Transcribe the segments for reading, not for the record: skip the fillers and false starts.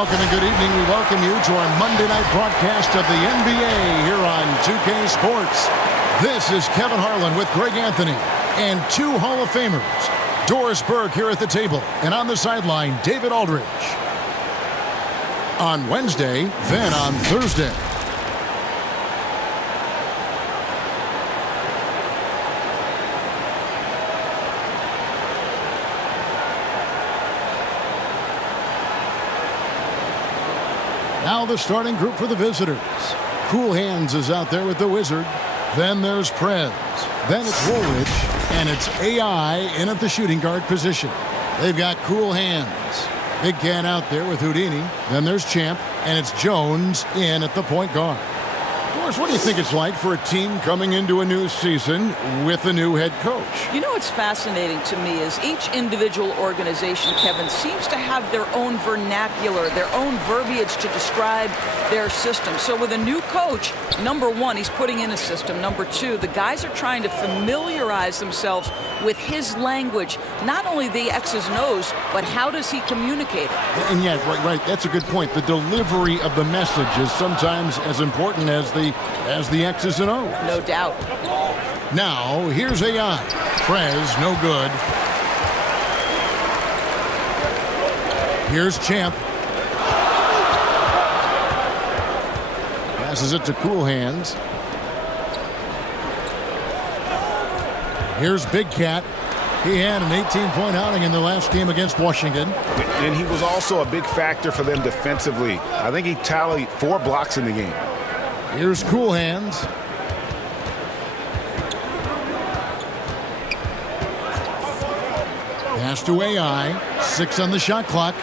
Welcome and good evening. We welcome you to our Monday night broadcast of the NBA here on 2K Sports. This is Kevin Harlan with Greg Anthony and two Hall of Famers. Doris Burke here at the table, and on the sideline, David Aldridge. On Wednesday, then on Thursday. Now the starting group for the visitors. Cool Hands is out there with the Wizard. Then there's Prez. Then it's Woolridge. And it's AI in at the shooting guard position. They've got Cool Hands. Big Cat out there with Houdini. Then there's Champ. And it's Jones in at the point guard. Doris, what do you think it's like for a team coming into a new season with a new head coach? You know what's fascinating to me is each individual organization, Kevin, seems to have their own vernacular, their own verbiage to describe their system. So with a new coach, number one, he's putting in a system. Number two, the guys are trying to familiarize themselves with his language, not only the X's and O's, but how does he communicate it? And yeah, right, that's a good point. The delivery of the message is sometimes as important as the X's and O's. No doubt. Now, here's AI. Prez, no good. Here's Champ. Passes it to Cool Hands. Here's Big Cat. He had an 18-point outing in the last game against Washington. And he was also a big factor for them defensively. I think he tallied 4 blocks in the game. Here's Cool Hands. Pass to AI. 6 on the shot clock.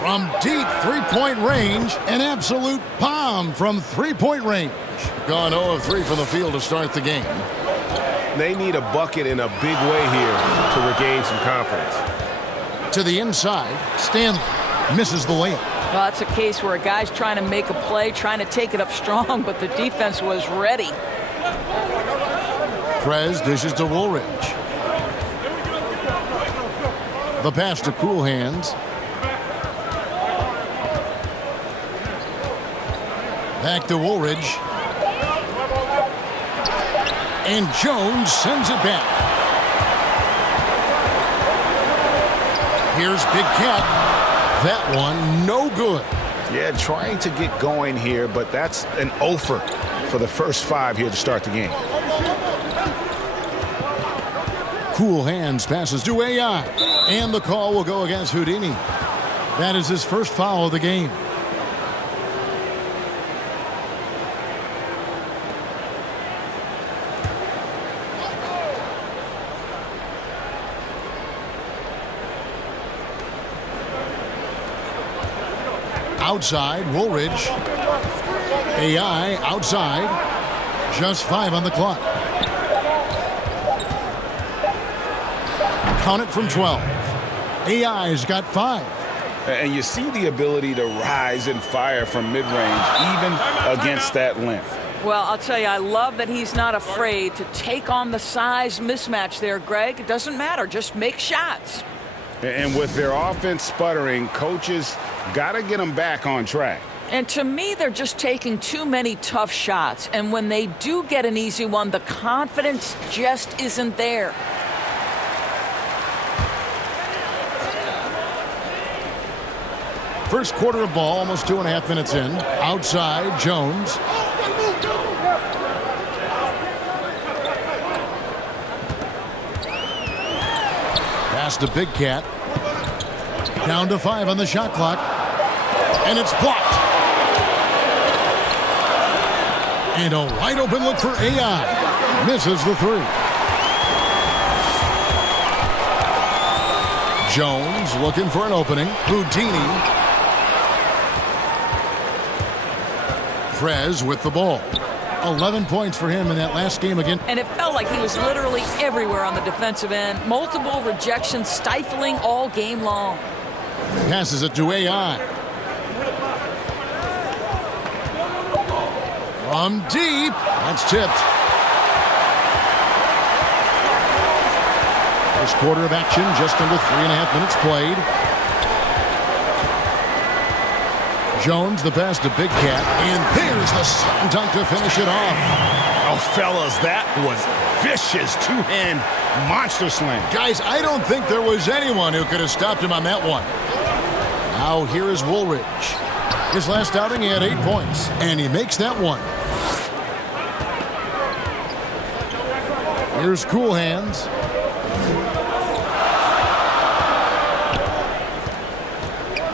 From deep three-point range, an absolute bomb from three-point range. Gone 0 of 3 from the field to start the game. They need a bucket in a big way here to regain some confidence. To the inside, Stanley misses the layup. Well, that's a case where a guy's trying to make a play, trying to take it up strong, but the defense was ready. Prez dishes to Woolridge. The pass to Cool Hands. Back to Woolridge. And Jones sends it back. Here's Big Cat. That one, no good. Yeah, trying to get going here, but that's an offer for the first 5 here to start the game. Cool Hands passes to AI. And the call will go against Houdini. That is his first foul of the game. Outside, Woolridge. AI outside. Just 5 on the clock. Count it from 12. AI's got 5. And you see the ability to rise and fire from mid-range, even against that length. Well, I'll tell you, I love that he's not afraid to take on the size mismatch there, Greg. It doesn't matter. Just make shots. And with their offense sputtering, coaches got to get them back on track. And to me, they're just taking too many tough shots. And when they do get an easy one, the confidence just isn't there. First quarter of ball, almost 2.5 minutes in. Outside, Jones. Pass to Big Cat. Down to 5 on the shot clock. And it's blocked. And a wide open look for AI. Misses the 3. Jones looking for an opening. Houdini. Prez with the ball. 11 points for him in that last game again. And it felt like he was literally everywhere on the defensive end. Multiple rejections, stifling all game long. Passes it to AI. From deep. That's tipped. First quarter of action, just under 3.5 minutes played. Jones, the pass to Big Cat, and there's the slam dunk to finish it off. Oh, fellas, that was vicious two-hand monster slam. Guys, I don't think there was anyone who could have stopped him on that one. Now here is Woolridge. His last outing, he had 8 points, and he makes that one. Here's Cool Hands.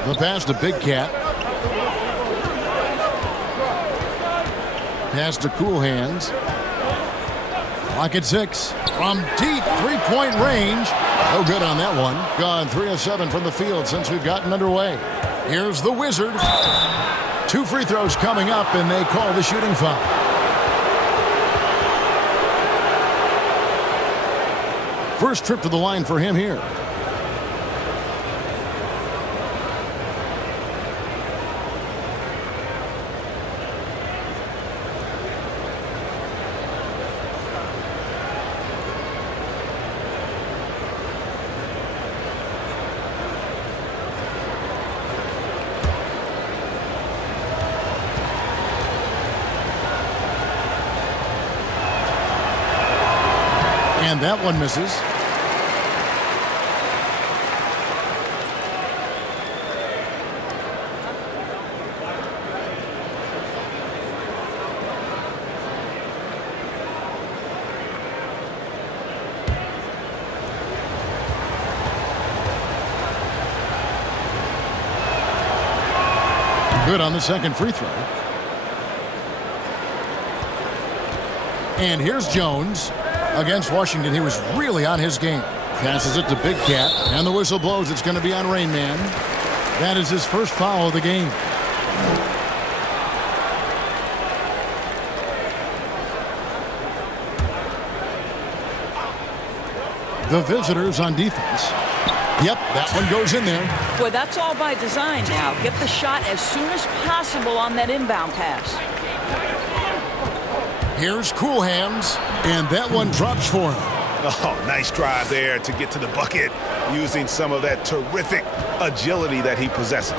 The pass to Big Cat. Pass to Cool Hands. Clock at 6. From deep three-point range. No good on that one. Gone 3 of 7 from the field since we've gotten underway. Here's the Wizard. 2 free throws coming up, and they call the shooting foul. First trip to the line for him here. And that one misses. Good on the second free throw. And here's Jones. Against Washington, he was really on his game. Passes it to Big Cat, and the whistle blows. It's going to be on Rain Man. That is his first foul of the game. The visitors on defense. Yep, that one goes in there. Boy, that's all by design now. Get the shot as soon as possible on that inbound pass. Here's Cool Hands, and that one drops for him. Oh, nice drive there to get to the bucket using some of that terrific agility that he possesses.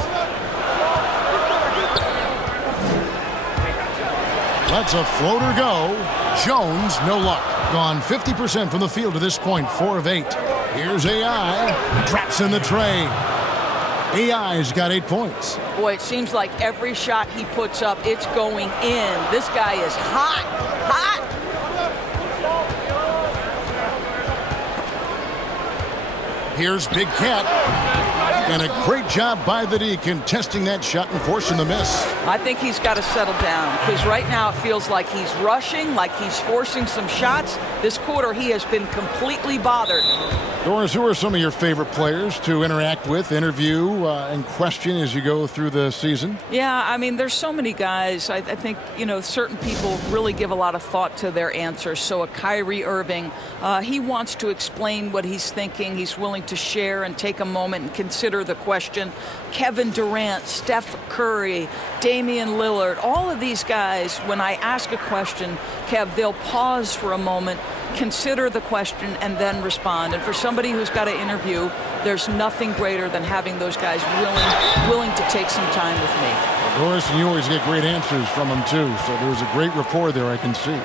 Lets a floater go. Jones, no luck. Gone 50% from the field to this point, 4 of 8. Here's AI. Traps in the tray. AI's got 8 points. Boy, it seems like every shot he puts up, it's going in. This guy is hot, hot. Here's Big Cat. And a great job by the D contesting that shot and forcing the miss. I think he's got to settle down because right now it feels like he's rushing, like he's forcing some shots. This quarter he has been completely bothered. Doris, who are some of your favorite players to interact with, interview, and question as you go through the season? Yeah, I mean, there's so many guys. I think, you know, certain people really give a lot of thought to their answers. So a Kyrie Irving, he wants to explain what he's thinking. He's willing to share and take a moment and consider the question. Kevin Durant, Steph Curry, Damian Lillard, all of these guys, when I ask a question, Kev, they'll pause for a moment, consider the question, and then respond. And for somebody who's got to interview, there's nothing greater than having those guys willing to take some time with me. Well, Doris, and you always get great answers from them, too. So there's a great rapport there, I can see.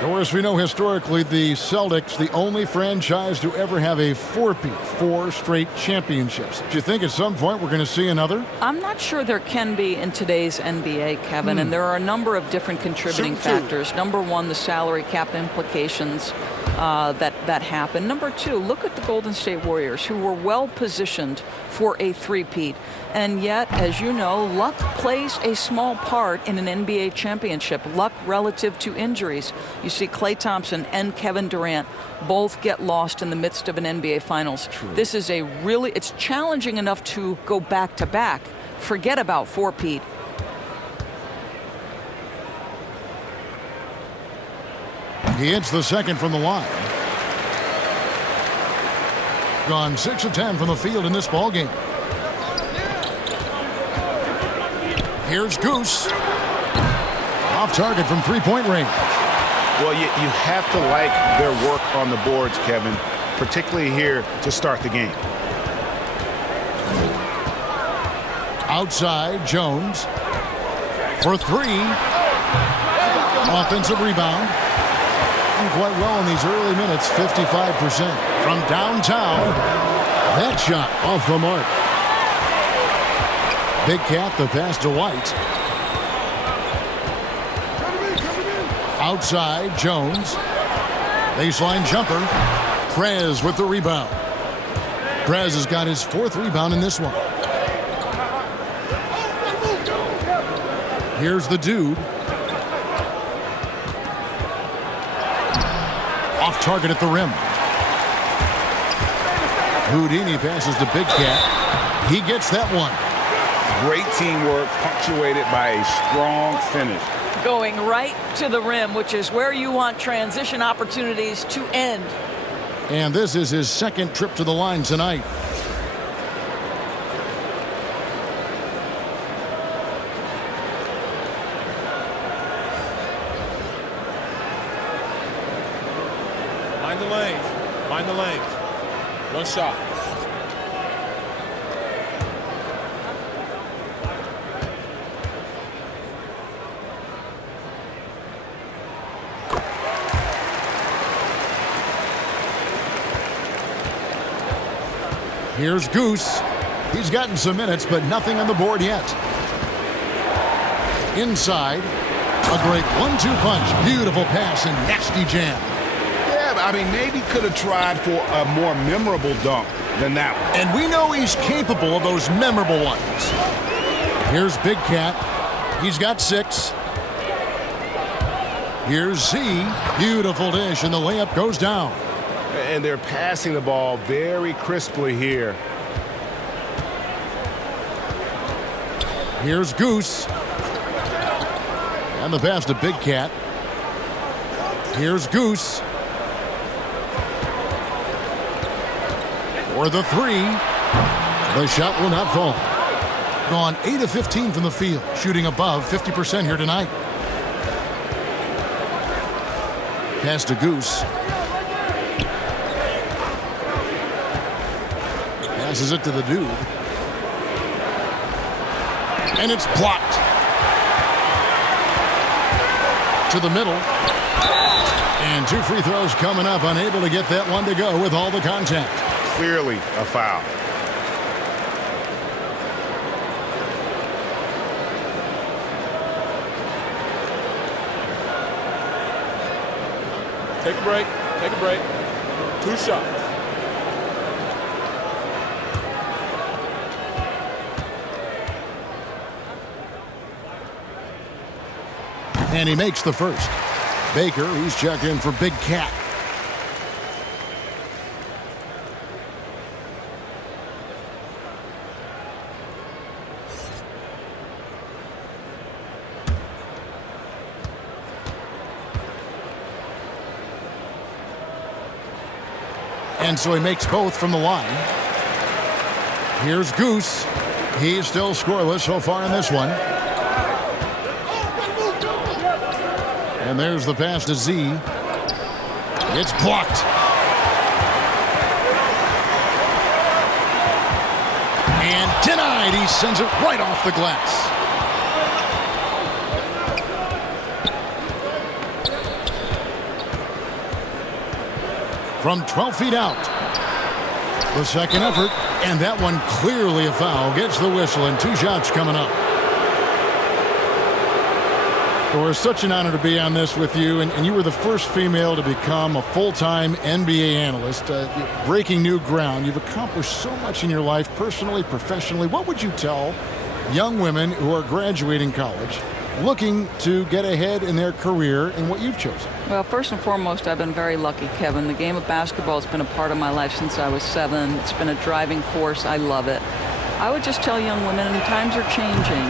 Doris, we know historically the Celtics, the only franchise to ever have a 4-peat, 4 straight championships. Do you think at some point we're going to see another? I'm not sure there can be in today's NBA, Kevin, and there are a number of different contributing factors. Number one, the salary cap implications that happen. Number two, look at the Golden State Warriors, who were well positioned for a 3-peat. And yet, as you know, luck plays a small part in an NBA championship. Luck relative to injuries. You see Klay Thompson and Kevin Durant both get lost in the midst of an NBA Finals. True. This is it's challenging enough to go back-to-back. Forget about 4-peat. He hits the second from the line. Gone 6 of 10 from the field in this ballgame. Here's Goose. Off target from 3-point range. Well, you have to like their work on the boards, Kevin. particularly here to start the game. Outside, Jones for three. Offensive rebound. Doing quite well in these early minutes, 55%. From downtown, that shot off the mark. Big Cat, the pass to White. Outside, Jones. Baseline jumper. Prez with the rebound. Prez has got his 4th rebound in this one. Here's the dude. Off target at the rim. Houdini passes to Big Cat. He gets that one. Great teamwork, punctuated by a strong finish. Going right to the rim, which is where you want transition opportunities to end. And this is his 2nd trip to the line tonight. Mind the lanes. Mind the lanes. One shot. Here's Goose. He's gotten some minutes, but nothing on the board yet. Inside, a great 1-2 punch. Beautiful pass and nasty jam. Yeah, I mean, maybe could have tried for a more memorable dunk than that one. And we know he's capable of those memorable ones. Here's Big Cat. He's got 6. Here's Z. Beautiful dish, and the layup goes down. And they're passing the ball very crisply here. Here's Goose. And the pass to Big Cat. Here's Goose. For the 3. The shot will not fall. Gone 8 of 15 from the field, shooting above 50% here tonight. Pass to Goose. Passes it to the dude. And it's blocked. To the middle. And 2 free throws coming up. Unable to get that one to go with all the contact. Clearly a foul. Take a break. Take a break. 2 shots. And he makes the first. Baker, he's checked in for Big Cat. And so he makes both from the line. Here's Goose. He's still scoreless so far in this one. And there's the pass to Z. It's blocked. And denied. He sends it right off the glass. From 12 feet out. The second effort. And that one clearly a foul. Gets the whistle and 2 shots coming up. Well, it's such an honor to be on this with you, and you were the first female to become a full-time NBA analyst, breaking new ground. You've accomplished so much in your life, personally, professionally. What would you tell young women who are graduating college, looking to get ahead in their career in what you've chosen? Well, first and foremost, I've been very lucky, Kevin. The game of basketball has been a part of my life since I was 7. It's been a driving force. I love it. I would just tell young women, and times are changing.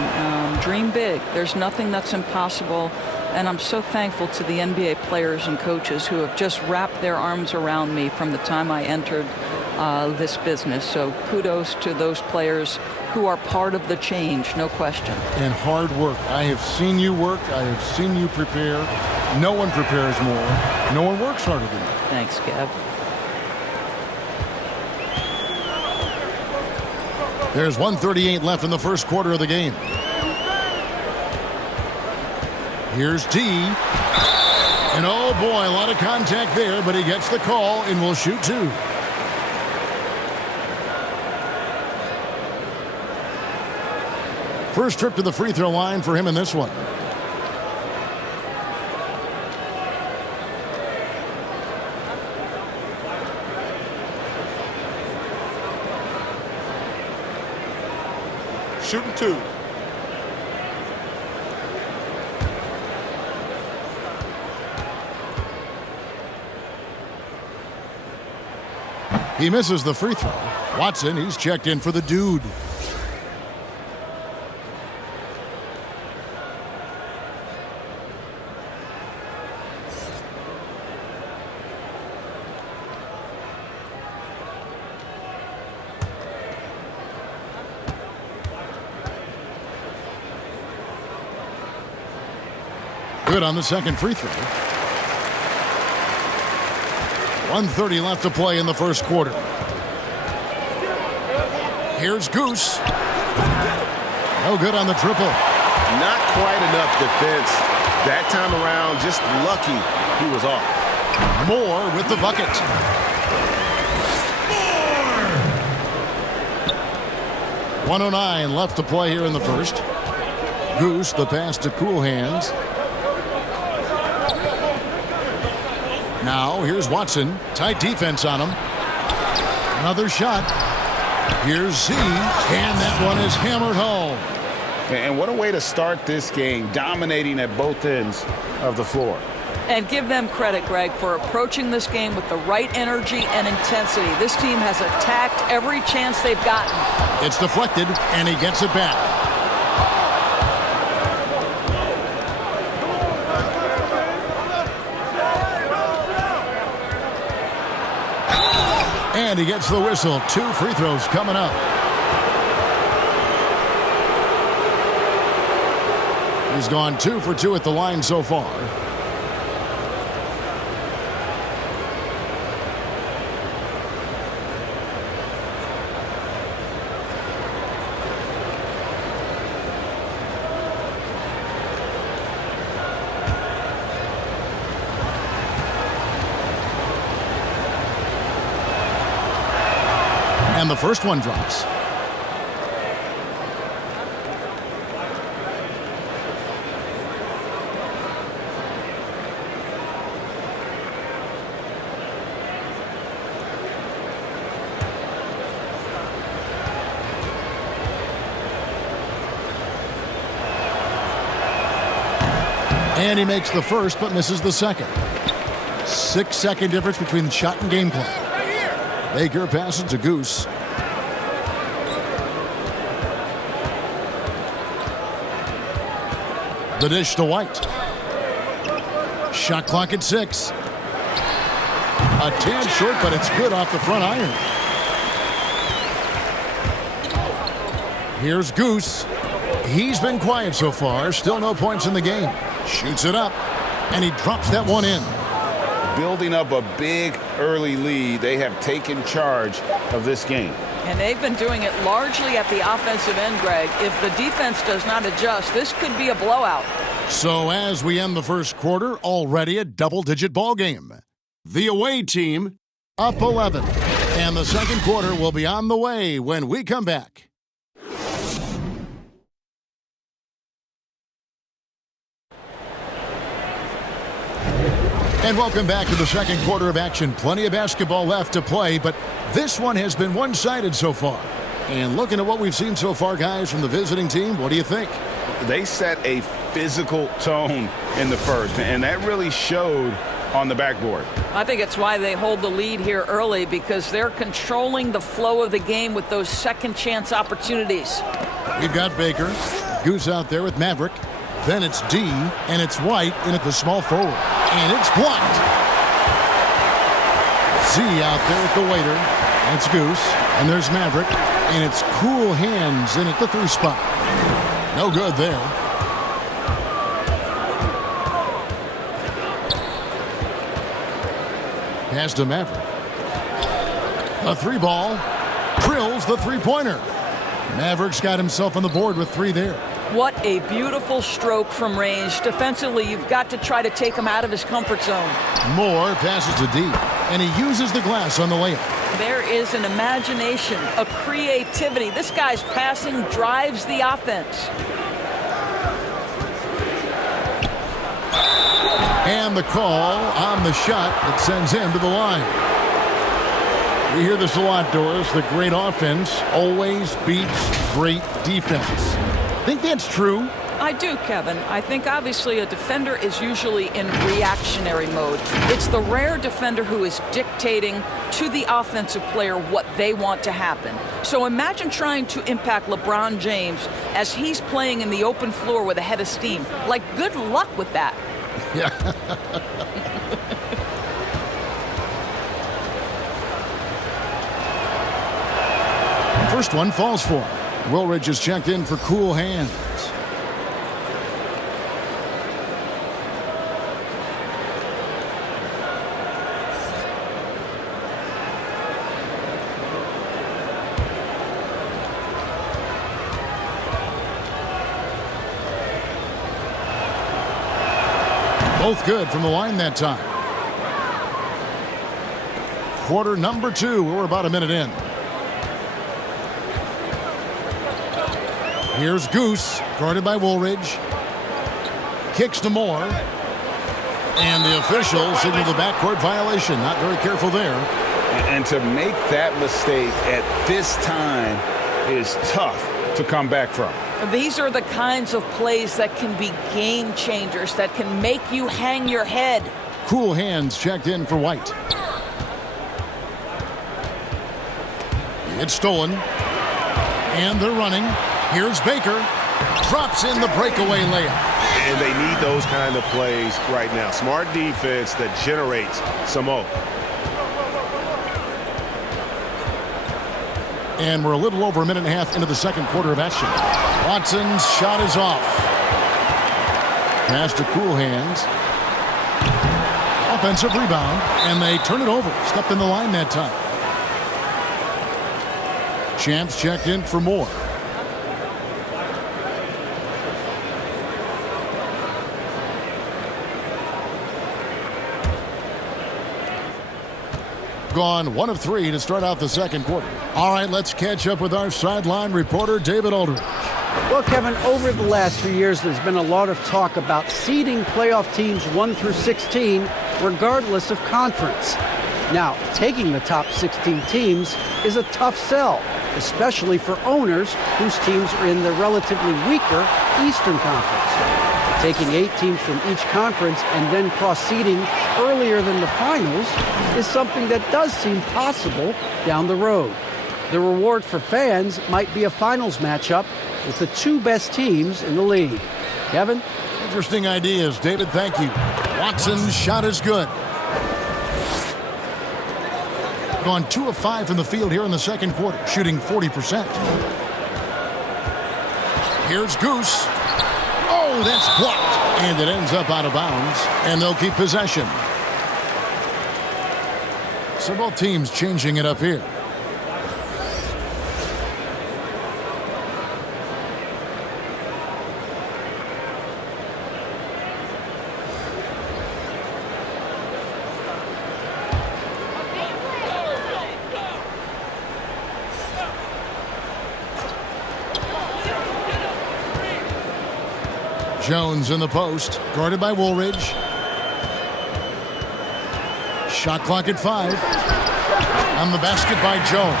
Dream big. There's nothing that's impossible. And I'm so thankful to the NBA players and coaches who have just wrapped their arms around me from the time I entered this business. So kudos to those players who are part of the change, no question. And hard work. I have seen you work. I have seen you prepare. No one prepares more. No one works harder than you. Thanks, Kev. There's 1:38 left in the first quarter of the game. Here's D. And oh boy, a lot of contact there, but he gets the call and will shoot two. First trip to the free throw line for him in this one. Shooting two. He misses the free throw. Watson, he's checked in for the dude. Good on the second free throw. 1:30 left to play in the first quarter. Here's Goose. No good on the triple. Not quite enough defense. That time around, just lucky he was off. Moore with the bucket. More! 1:09 left to play here in the first. Goose, the pass to Cool Hands. Now, here's Watson. Tight defense on him. Another shot. Here's Z. And that one is hammered home. And what a way to start this game, dominating at both ends of the floor. And give them credit, Greg, for approaching this game with the right energy and intensity. This team has attacked every chance they've gotten. It's deflected, and he gets it back. And he gets the whistle. 2 free throws coming up. He's gone 2 for 2 at the line so far. And the first one drops. And he makes the first but misses the second. 6-second difference between shot and game clock. Baker passes to Goose. The dish to White. Shot clock at 6. A tad short, but it's good off the front iron. Here's Goose. He's been quiet so far. Still no points in the game. Shoots it up, and he drops that one in. Building up a big early lead, they have taken charge of this game. And they've been doing it largely at the offensive end, Greg. If the defense does not adjust, this could be a blowout. So as we end the first quarter, already a double-digit ball game. The away team up 11. And the second quarter will be on the way when we come back. And welcome back to the second quarter of action. Plenty of basketball left to play, but this one has been one-sided so far. And looking at what we've seen so far, guys, from the visiting team, what do you think? They set a physical tone in the first, and that really showed on the backboard. I think it's why they hold the lead here early, because they're controlling the flow of the game with those second chance opportunities. We've got Baker. Goose out there with Maverick. Then it's D, and it's White in at the small forward. And it's blocked. Z out there at the waiter. That's Goose. And there's Maverick. And it's Cool Hands in at the 3 spot. No good there. Pass to Maverick. A 3 ball. Drills the 3-pointer. Mavericks got himself on the board with 3 there. What a beautiful stroke from range. Defensively, you've got to try to take him out of his comfort zone. Moore passes to deep, and he uses the glass on the layup. There is an imagination, a creativity. This guy's passing drives the offense. And the call on the shot that sends him to the line. We hear this a lot, Doris. The great offense always beats great defense. Think that's true? I do, Kevin. I think obviously a defender is usually in reactionary mode. It's the rare defender who is dictating to the offensive player what they want to happen. So imagine trying to impact LeBron James as he's playing in the open floor with a head of steam. Like, good luck with that. Yeah. First one falls for him. Woolridge is checked in for cool hands. Both good from the line that time. Quarter number 2. We're about a minute in. Here's Goose, guarded by Woolridge. Kicks to Moore. And the official signaled the backcourt violation. Not very careful there. And to make that mistake at this time is tough to come back from. These are the kinds of plays that can be game changers, that can make you hang your head. Cool hands checked in for White. It's stolen. And they're running. Here's Baker. Drops in the breakaway layup. And they need those kind of plays right now. Smart defense that generates some more. And we're a little over a minute and a half into the second quarter of action. Watson's shot is off. Pass to Cool Hands. Offensive rebound. And they turn it over. Stepped in the line that time. Champs checked in for Moore. Gone 1 of 3 to start out the second quarter. All right, let's catch up with our sideline reporter, David Aldridge. Well, Kevin, over the last few years, there's been a lot of talk about seeding playoff teams 1 through 16, regardless of conference. Now, taking the top 16 teams is a tough sell, especially for owners whose teams are in the relatively weaker Eastern Conference. Taking 8 teams from each conference and then cross-seeding earlier than the finals is something that does seem possible down the road. The reward for fans might be a finals matchup with the 2 best teams in the league. Kevin? Interesting ideas, David. Thank you. Watson's shot is good. Gone 2 of 5 from the field here in the second quarter, shooting 40%. Here's Goose. Oh, that's blocked. And it ends up out of bounds, and they'll keep possession. So both teams changing it up here. Jones in the post, guarded by Woolridge. Shot clock at 5. On the basket by Jones.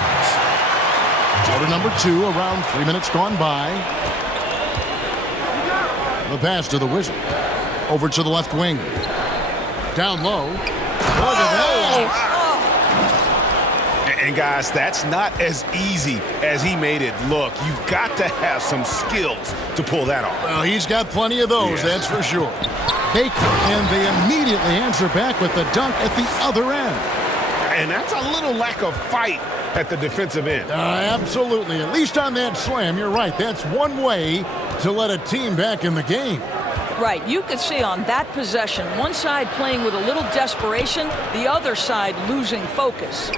Quarter number 2, around 3 minutes gone by. The pass to the Wizard. Over to the left wing. Down low. Look at that. And guys, that's not as easy as he made it look. You've got to have some skills to pull that off. Well, he's got plenty of those, that's for sure. Baker, and they immediately answer back with the dunk at the other end. And that's a little lack of fight at the defensive end. Absolutely. At least on that slam, you're right. That's one way to let a team back in the game. Right. You could see on that possession, one side playing with a little desperation, the other side losing focus.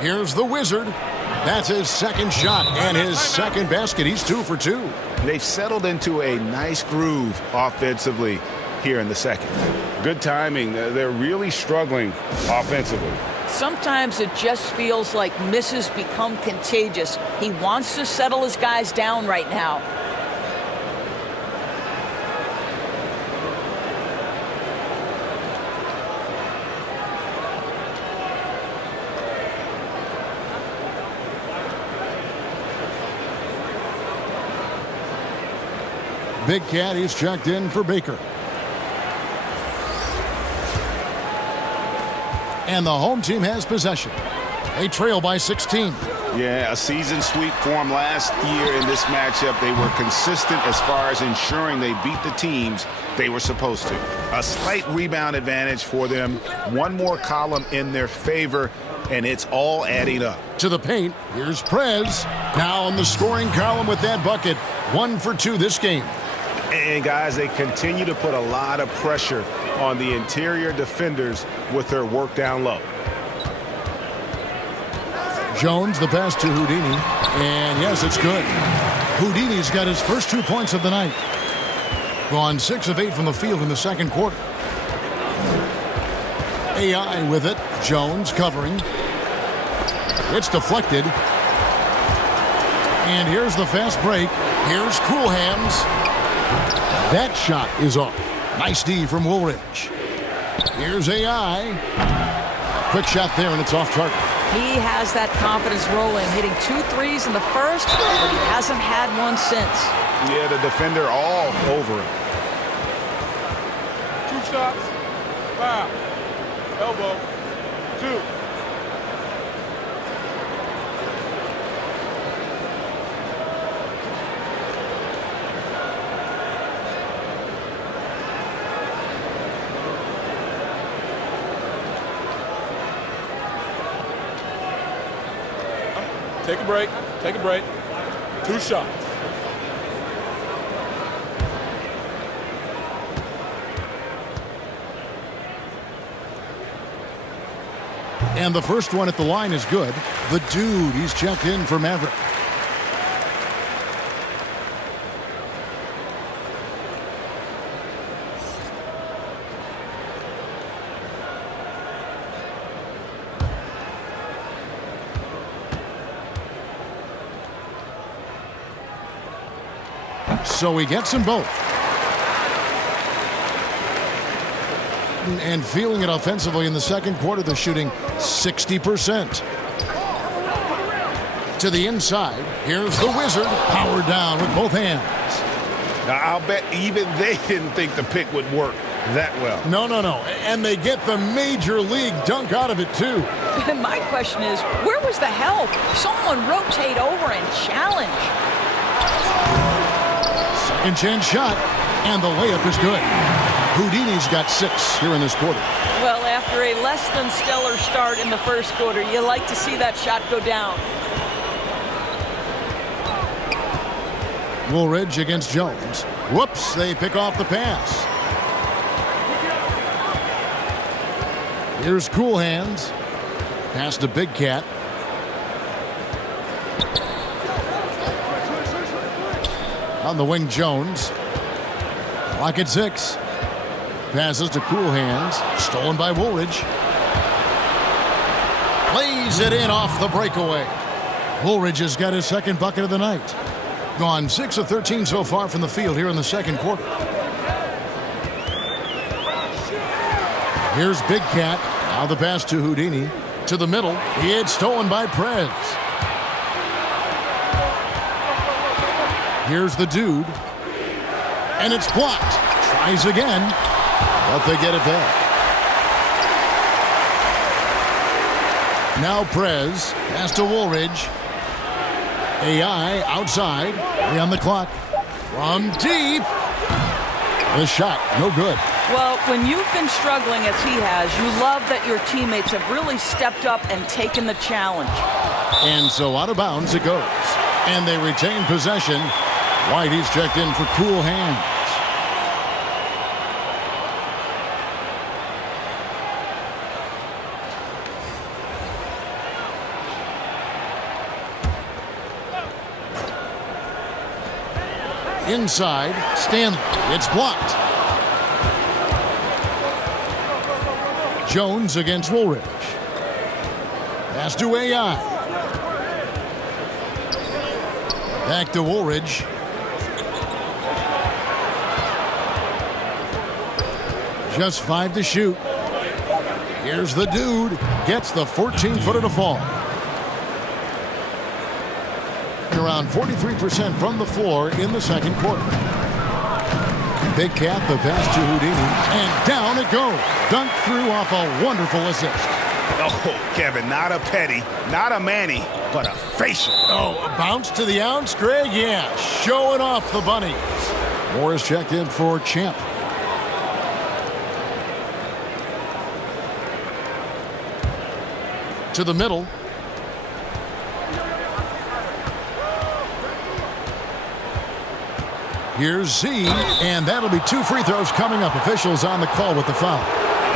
Here's the Wizard. That's his second shot and his second basket. He's 2 for 2. They've settled into a nice groove offensively here in the second. Good timing. They're really struggling offensively. Sometimes it just feels like misses become contagious. He wants to settle his guys down right now. Big Cat, he's checked in for Baker. And the home team has possession. They trail by 16. Yeah, a season sweep form last year in this matchup. They were consistent as far as ensuring they beat the teams they were supposed to. A slight rebound advantage for them. One more column in their favor, and it's all adding up. To the paint, here's Prez. Now on the scoring column with that bucket. 1 for 2 this game. And guys, they continue to put a lot of pressure on the interior defenders with their work down low. Jones, the pass to Houdini. And yes, it's good. Houdini's got his first 2 points of the night. Gone 6 of 8 from the field in the second quarter. AI with it. Jones covering. It's deflected. And here's the fast break. Here's Cool Hands. That shot is off. Nice D from Woolridge. Here's AI. Quick shot there, and it's off target. He has that confidence rolling, hitting 2 threes in the first, but he hasn't had one since. Yeah, the defender all over him. 2 shots. Foul. Elbow. 2. Take a break. Take a break. 2 shots. And the first one at the line is good. The Dude, he's checked in for Maverick. So he gets them both. And feeling it offensively in the second quarter, they're shooting 60%. To the inside, here's the Wizard, powered down with both hands. Now, I'll bet even they didn't think the pick would work that well. No. And they get the major league dunk out of it, too. My question is, where was the help? Someone rotate over and challenge. Second chance shot, and the layup is good. Houdini's got 6 here in this quarter. Well, after a less than stellar start in the first quarter, you like to see that shot go down. Woolridge against Jones. Whoops, they pick off the pass. Here's Cool Hands. Pass to Big Cat. On the wing, Jones. Clock at 6. Passes to Cool Hands. Stolen by Woolridge. Lays it in off the breakaway. Woolridge has got his second bucket of the night. Gone 6 of 13 so far from the field here in the second quarter. Here's Big Cat. Now the pass to Houdini. To the middle. It's stolen by Prez. Here's the Dude. And it's blocked. Tries again. But they get it back. Now Prez. Pass to Woolridge. AI outside. 3 on the clock. From deep. The shot, no good. Well, when you've been struggling as he has, you love that your teammates have really stepped up and taken the challenge. And so out of bounds it goes. And they retain possession. Whitey's checked in for Cool Hands. Inside, Stanley. It's blocked. Jones against Woolridge. Pass to AI. Back to Woolridge. Just 5 to shoot. Here's the dude. Gets the 14-footer to fall. Around 43% from the floor in the second quarter. Big Cat, the pass to Houdini. And down it goes. Dunked through off a wonderful assist. Oh, Kevin, not a petty, not a Manny, but a facial. Oh, a bounce to the ounce, Greg? Yeah, showing off the bunnies. Morris checked in for Champ. To the middle. Here's Z, and that'll be 2 free throws coming up. Officials on the call with the foul.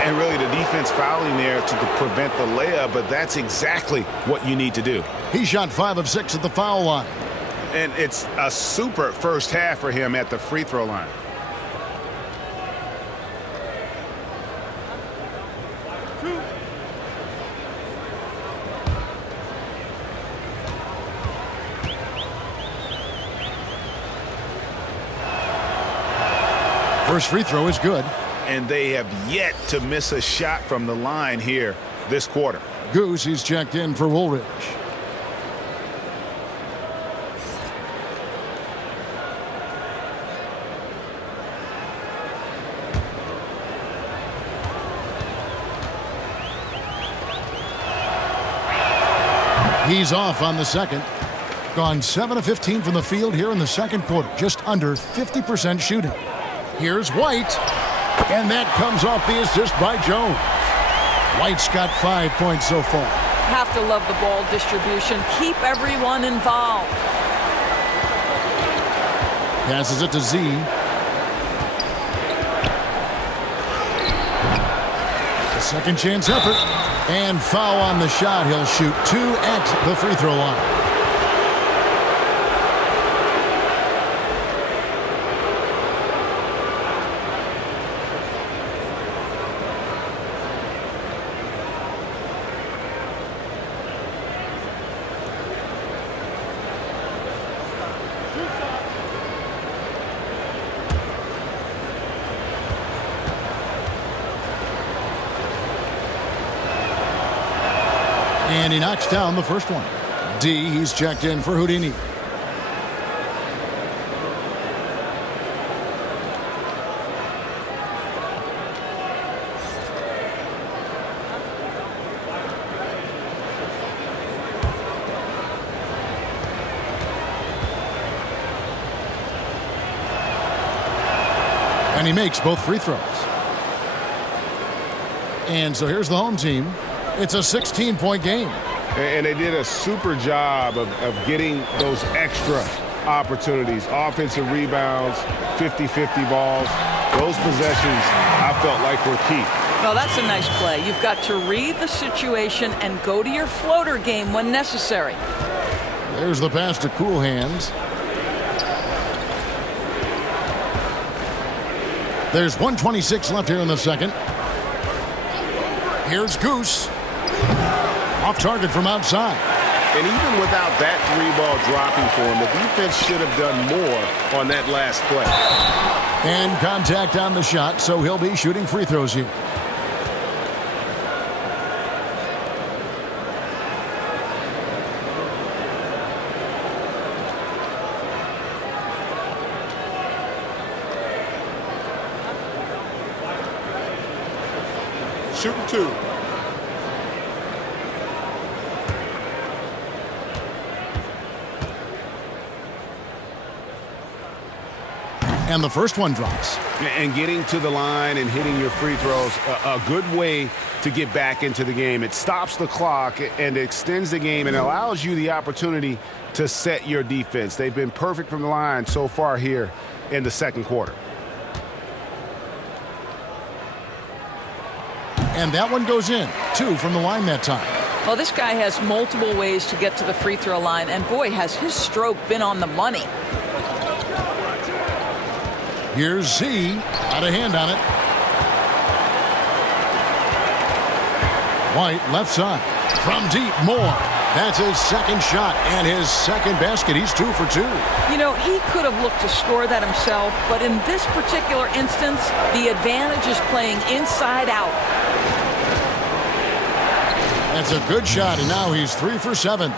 And really the defense fouling there to prevent the layup, but that's exactly what you need to do. He shot 5 of 6 at the foul line. And it's a super first half for him at the free throw line. First free throw is good. And they have yet to miss a shot from the line here this quarter. Goose, he's checked in for Woolridge. He's off on the second. Gone 7 of 15 from the field here in the second quarter. Just under 50% shooting. Here's White. And that comes off the assist by Jones. White's got 5 points so far. Have to love the ball distribution. Keep everyone involved. Passes it to Z. A second chance effort. And foul on the shot. He'll shoot 2 at the free throw line. And he knocks down the first one. D, he's checked in for Houdini. And he makes both free throws. And so here's the home team. It's a 16-point game. And they did a super job of getting those extra opportunities. Offensive rebounds, 50-50 balls. Those possessions, I felt like were key. Well, that's a nice play. You've got to read the situation and go to your floater game when necessary. There's the pass to Cool Hands. There's 1:26 left here in the second. Here's Goose. Off target from outside. And even without that 3-ball dropping for him, the defense should have done more on that last play. And contact on the shot, so he'll be shooting free throws here. Shooting 2. And the first one drops. And getting to the line and hitting your free throws, a good way to get back into the game. It stops the clock and extends the game and allows you the opportunity to set your defense. They've been perfect from the line so far here in the second quarter. And that one goes in. 2 from the line that time. Well, this guy has multiple ways to get to the free throw line, and boy, has his stroke been on the money. Here's Z. Got a hand on it. White, left side. From deep, Moore. That's his second shot and his second basket. He's 2 for 2. You know, he could have looked to score that himself, but in this particular instance, the advantage is playing inside out. That's a good shot, and now he's 3 for 7.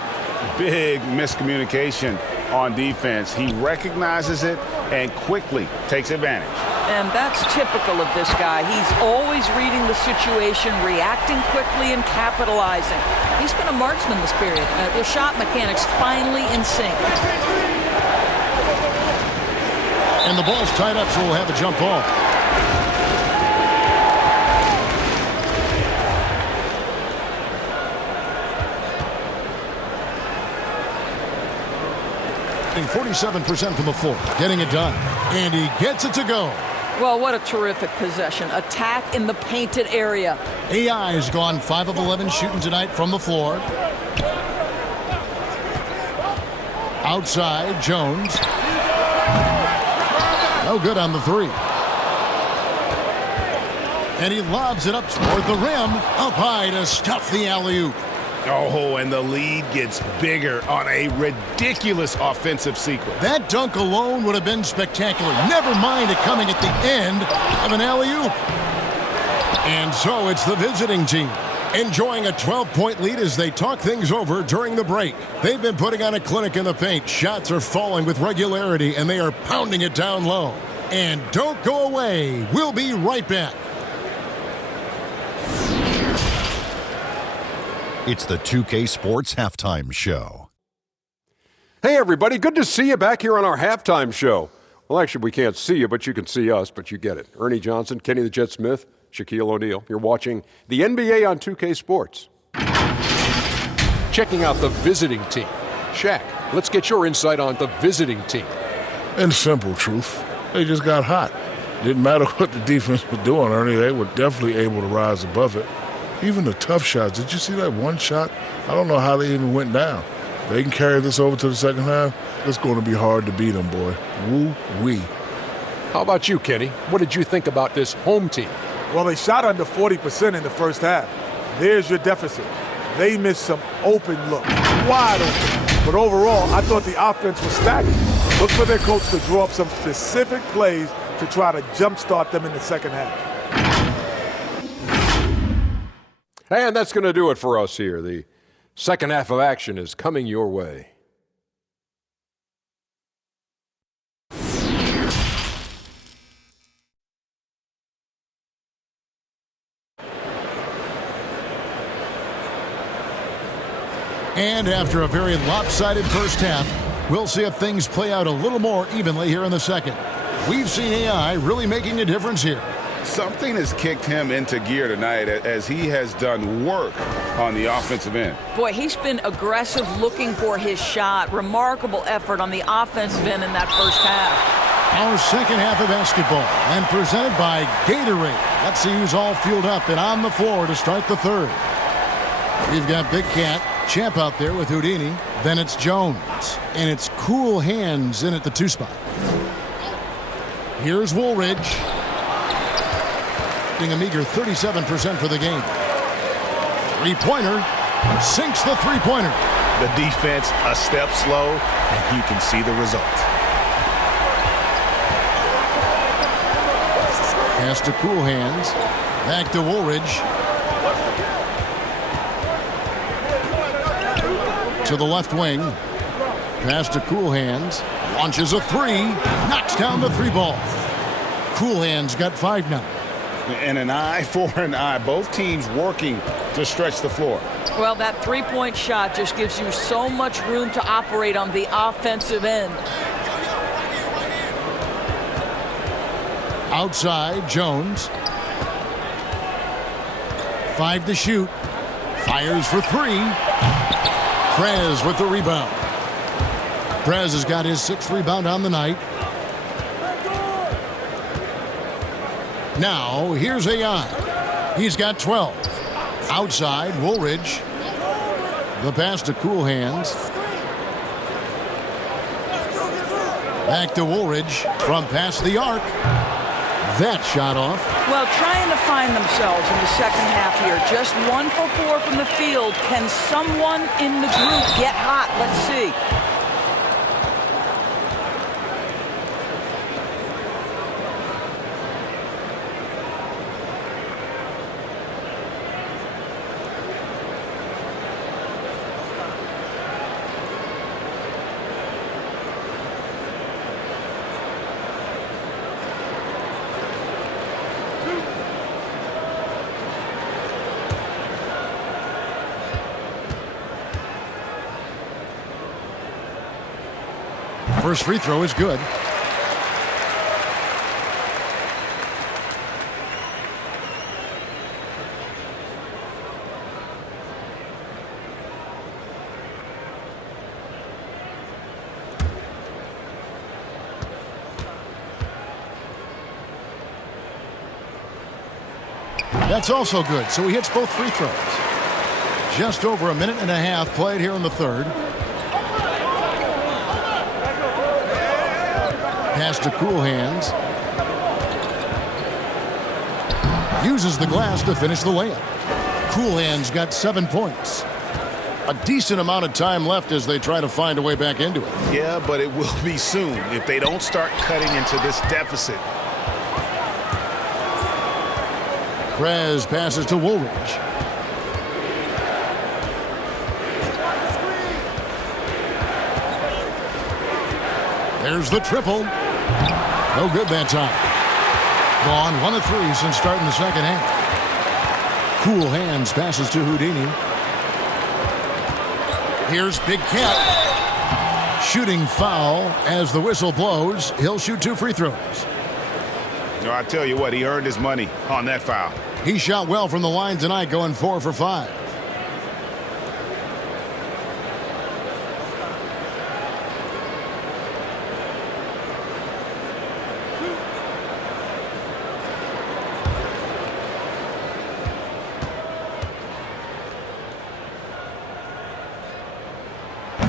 Big miscommunication on defense. He recognizes it and quickly takes advantage. And that's typical of this guy. He's always reading the situation, reacting quickly, and capitalizing. He's been a marksman this period. Their shot mechanics finally in sync. And the ball's tied up, so we'll have a jump ball. Getting 47% from the floor, getting it done. And he gets it to go. Well, what a terrific possession. Attack in the painted area. AI has gone 5 of 11 shooting tonight from the floor. Outside, Jones. No good on the 3. And he lobs it up toward the rim. Up high to stuff the alley-oop. Oh, and the lead gets bigger on a ridiculous offensive sequence. That dunk alone would have been spectacular. Never mind it coming at the end of an alley-oop. And so it's the visiting team enjoying a 12-point lead as they talk things over during the break. They've been putting on a clinic in the paint. Shots are falling with regularity, and they are pounding it down low. And don't go away. We'll be right back. It's the 2K Sports Halftime Show. Hey, everybody. Good to see you back here on our halftime show. Well, actually, we can't see you, but you can see us, but you get it. Ernie Johnson, Kenny the Jet Smith, Shaquille O'Neal. You're watching the NBA on 2K Sports. Checking out the visiting team. Shaq, let's get your insight on the visiting team. In simple truth, they just got hot. Didn't matter what the defense was doing, Ernie. They were definitely able to rise above it. Even the tough shots. Did you see that one shot? I don't know how they even went down. They can carry this over to the second half. It's going to be hard to beat them, boy. Woo-wee. How about you, Kenny? What did you think about this home team? Well, they shot under 40% in the first half. There's your deficit. They missed some open looks, wide open. But overall, I thought the offense was stagnant. Look for their coach to draw up some specific plays to try to jumpstart them in the second half. And that's going to do it for us here. The second half of action is coming your way. And after a very lopsided first half, we'll see if things play out a little more evenly here in the second. We've seen AI really making a difference here. Something has kicked him into gear tonight as he has done work on the offensive end. Boy, he's been aggressive looking for his shot. Remarkable effort on the offensive end in that first half. Our second half of basketball and presented by Gatorade. Let's see who's all fueled up and on the floor to start the third. We've got Big Cat, Champ out there with Houdini. Then it's Jones. And it's Cool Hands in at the 2 spot. Here's Woolridge. A meager 37% for the game. Three-pointer. Sinks the three-pointer. The defense a step slow, and you can see the result. Pass to Cool Hands. Back to Woolridge. To the left wing. Pass to Cool Hands. Launches a 3. Knocks down the 3 ball. Cool Hands got 5 now. And an eye for an eye. Both teams working to stretch the floor. Well, that three-point shot just gives you so much room to operate on the offensive end. Outside, Jones. 5 to shoot. Fires for 3. Prez with the rebound. Prez has got his 6th rebound on the night. Now, here's AI. He's got 12. Outside, Woolridge. The pass to Cool Hands. Back to Woolridge from past the arc. That shot off. Well, trying to find themselves in the second half here. Just 1 for 4 from the field. Can someone in the group get hot? Let's see. First free throw is good. That's also good, so he hits both free throws. Just over a minute and a half played here in the third. Pass to Cool Hands. Uses the glass to finish the layup. Cool Hands got 7 points. A decent amount of time left as they try to find a way back into it. Yeah, but it will be soon if they don't start cutting into this deficit. Prez passes to Woolridge. There's the triple. No good that time. Gone 1 of 3 since starting the second half. Cool Hands passes to Houdini. Here's Big Cat. Shooting foul as the whistle blows. He'll shoot 2 free throws. No, I tell you what, he earned his money on that foul. He shot well from the line tonight, going 4 for 5.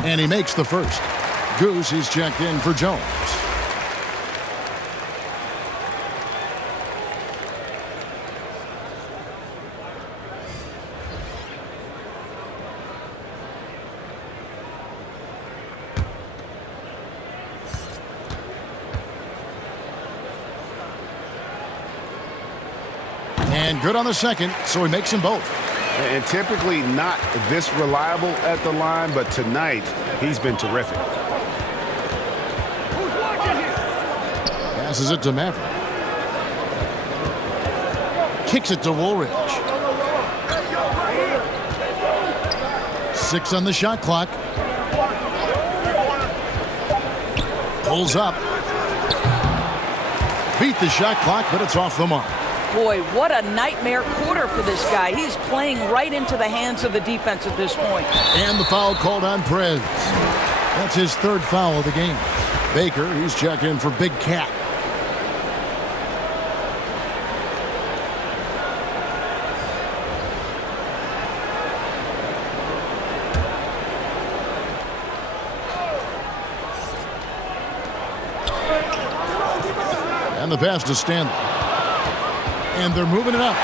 And he makes the first. Goose, he's checked in for Jones. And good on the second, so he makes them both. And typically not this reliable at the line, but tonight he's been terrific. Passes it to Maverick. Kicks it to Woolridge. 6 on the shot clock. Pulls up. Beat the shot clock, but it's off the mark. Boy, what a nightmare quarter for this guy. He's playing right into the hands of the defense at this point. And the foul called on Prez. That's his 3rd foul of the game. Baker, he's checked in for Big Cat. And the pass to Stanley. And they're moving it up.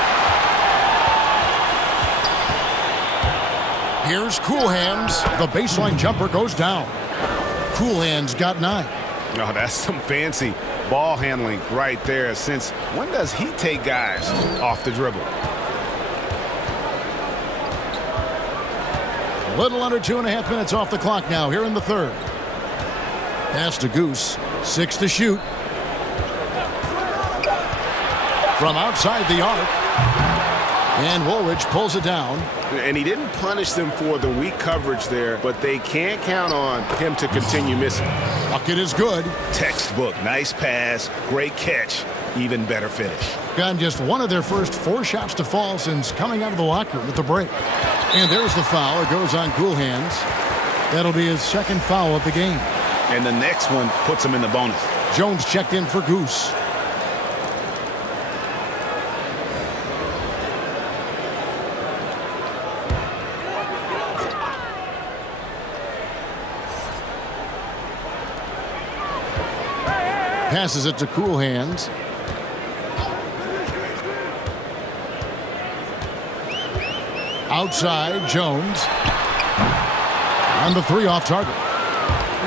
Here's Cool Hands. The baseline jumper goes down. Cool Hands got 9. Oh, that's some fancy ball handling right there. Since when does he take guys off the dribble? A little under 2.5 minutes off the clock now here in the third. Pass to Goose. 6 to shoot. From outside the arc. And Woolridge pulls it down. And he didn't punish them for the weak coverage there, but they can't count on him to continue missing. Bucket is good. Textbook. Nice pass. Great catch. Even better finish. Gotten just 1 of their first 4 shots to fall since coming out of the locker room at the break. And there's the foul. It goes on Cool Hands. That'll be his 2nd foul of the game. And the next one puts him in the bonus. Jones checked in for Goose. Passes it to Cool Hands. Outside, Jones. On the 3 off target.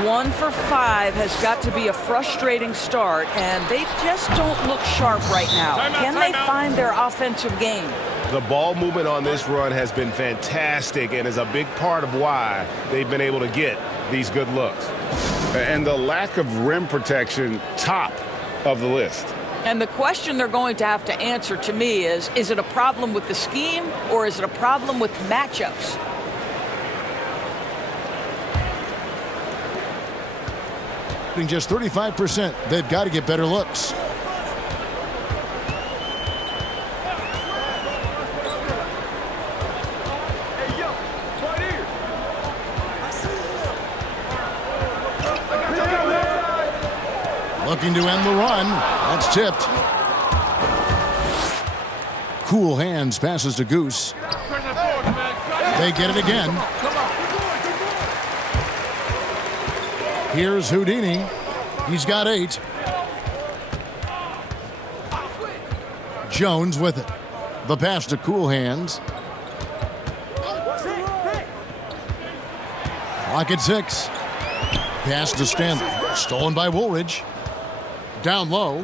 1 for 5 has got to be a frustrating start, and they just don't look sharp right now. Can they find their offensive game? The ball movement on this run has been fantastic and is a big part of why they've been able to get these good looks. And the lack of rim protection, top of the list. And the question they're going to have to answer to me is it a problem with the scheme or is it a problem with matchups? Just 35%. They've got to get better looks. Looking to end the run. That's tipped. Cool Hands passes to Goose. They get it again. Here's Houdini. He's got 8. Jones with it. The pass to Cool Hands. Clock at 6. Pass to Stanley. Stolen by Woolridge. Down low.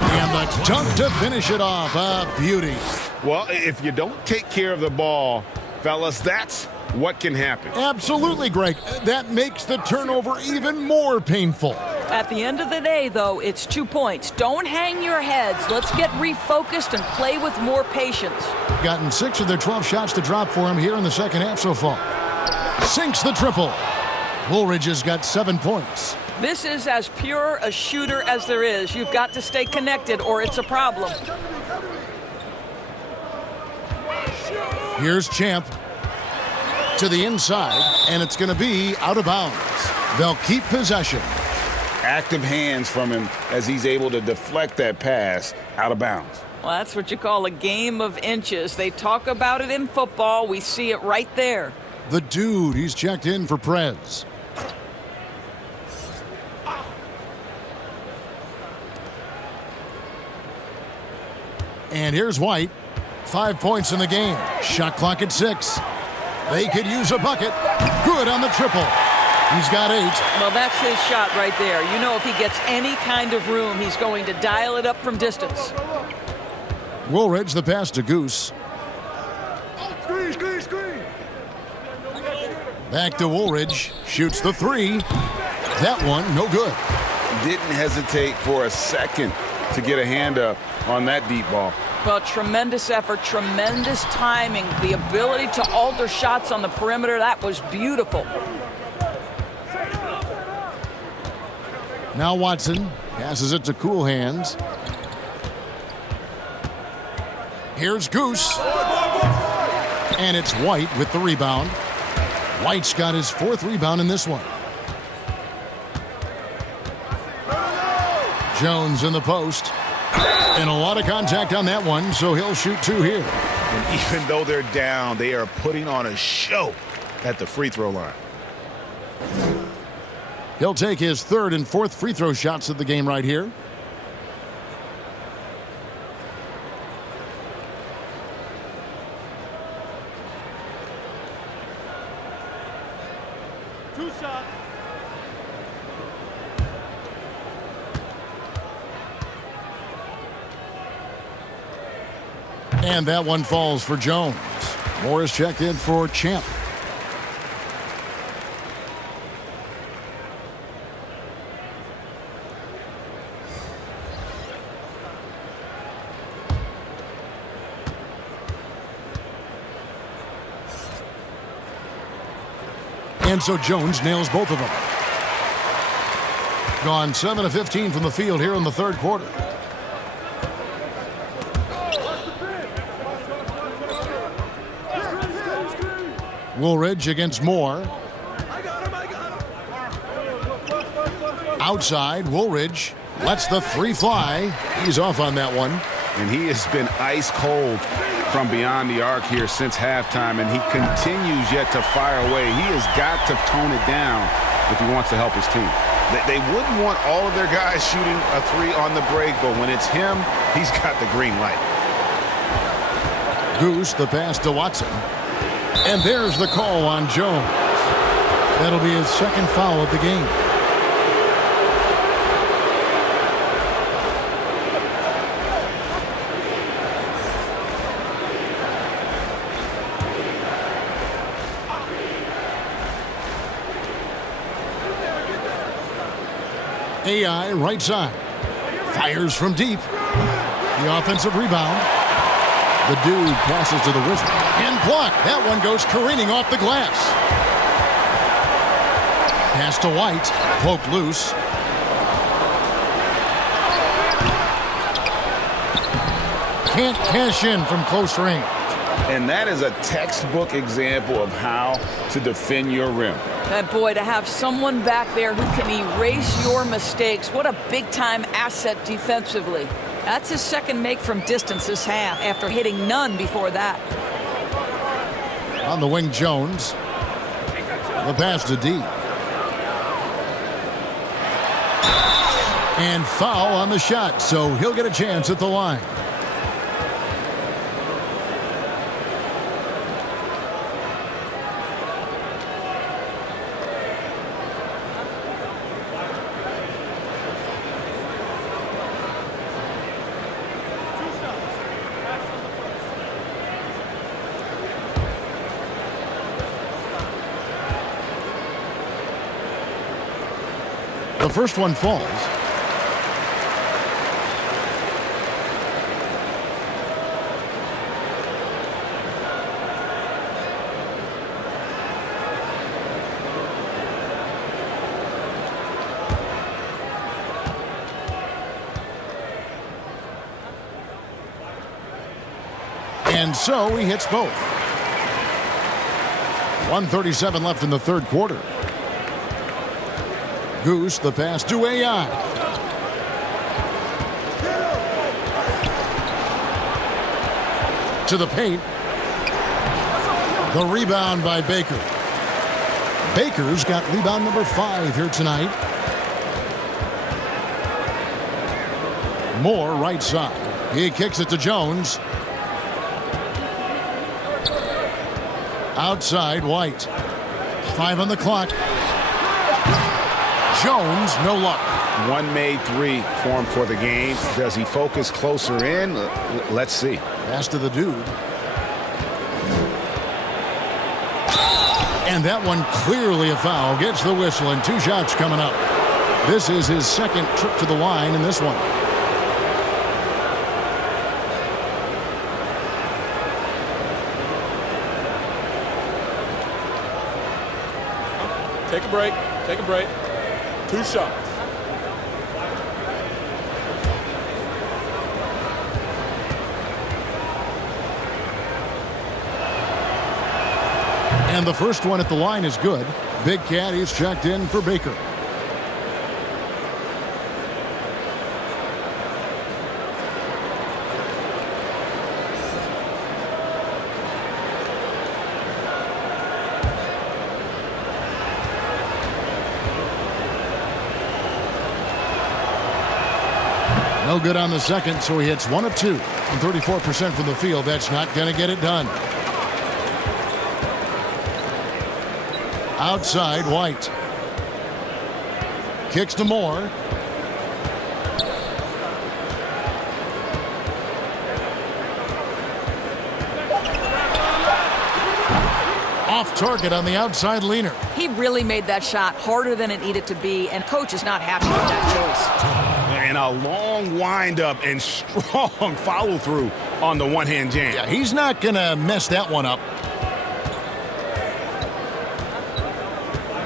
And the dunk to finish it off. A beauty. Well, if you don't take care of the ball, fellas, that's what can happen. Absolutely, Greg. That makes the turnover even more painful. At the end of the day, though, it's 2 points. Don't hang your heads. Let's get refocused and play with more patience. Gotten 6 of their 12 shots to drop for him here in the second half so far. Sinks the triple. Woolridge has got 7 points. This is as pure a shooter as there is. You've got to stay connected or it's a problem. Here's Champ to the inside, and it's going to be out of bounds. They'll keep possession. Active hands from him as he's able to deflect that pass out of bounds. Well, that's what you call a game of inches. They talk about it in football. We see it right there. The dude, he's checked in for Prez. And here's White. 5 points in the game. Shot clock at 6. They could use a bucket. Good on the triple. He's got 8. Well, that's his shot right there. You know, if he gets any kind of room, he's going to dial it up from distance. Woolridge, the pass to Goose. Back to Woolridge. Shoots the 3. That one, no good. Didn't hesitate for a second to get a hand up on that deep ball. Well, tremendous effort, tremendous timing, the ability to alter shots on the perimeter. That was beautiful. Now Watson passes it to Cool Hands. Here's Goose. And it's White with the rebound. White's got his 4th rebound in this one. Jones in the post. And a lot of contact on that one, so he'll shoot 2 here. And even though they're down, they are putting on a show at the free throw line. He'll take his 3rd and 4th free throw shots of the game right here. And that one falls for Jones. Morris checked in for Champ. And so Jones nails both of them. Gone 7 of 15 from the field here in the 3rd quarter. Woolridge against Moore. Outside, Woolridge lets the 3 fly. He's off on that one. And he has been ice cold from beyond the arc here since halftime, and he continues yet to fire away. He has got to tone it down if he wants to help his team. They wouldn't want all of their guys shooting a three on the break, but when it's him, he's got the green light. Goose, the pass to Watson. And there's the call on Jones. That'll be his second foul of the game. AI right side. Fires from deep. The offensive rebound. The dude passes to the Wizard. And blocked. That one goes careening off the glass. Pass to White. Poked loose. Can't cash in from close range. And that is a textbook example of how to defend your rim. That boy, to have someone back there who can erase your mistakes, what a big-time asset defensively. That's his second make from distance this half after hitting none before that. On the wing, Jones. The pass to D. And foul on the shot, so he'll get a chance at the line. The first one falls. And so he hits both. 1:37 left in the third quarter. Goose, the pass to AI. To the paint. The rebound by Baker. Baker's got rebound number 5 here tonight. Moore right side. He kicks it to Jones. Outside, White. 5 on the clock. Jones, no luck. One made three for him for the game. Does he focus closer in? Let's see. Pass to the dude. And that one clearly a foul. Gets the whistle and 2 shots coming up. This is his second trip to the line in this one. Take a break. Take a break. 2 shots. And the first one at the line is good. Big Cat is checked in for Baker. No good on the second, so he hits 1 of 2. And 34% from the field. That's not going to get it done. Outside, White. Kicks to Moore. Off target on the outside leaner. He really made that shot harder than it needed to be, and coach is not happy with that choice. And a long windup and strong follow-through on the one-hand jam. Yeah, he's not going to mess that one up.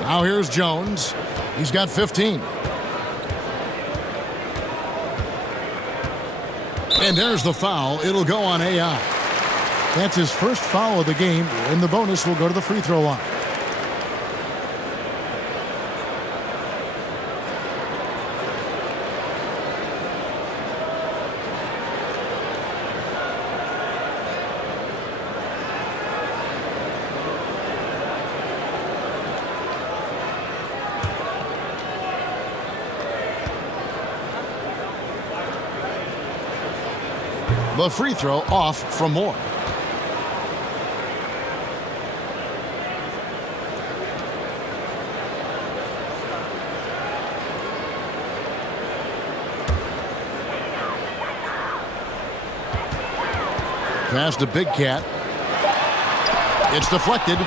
Now here's Jones. He's got 15. And there's the foul. It'll go on AI. That's his first foul of the game, and the bonus will go to the free throw line. The free throw off from Moore. Pass to Big Cat. It's deflected.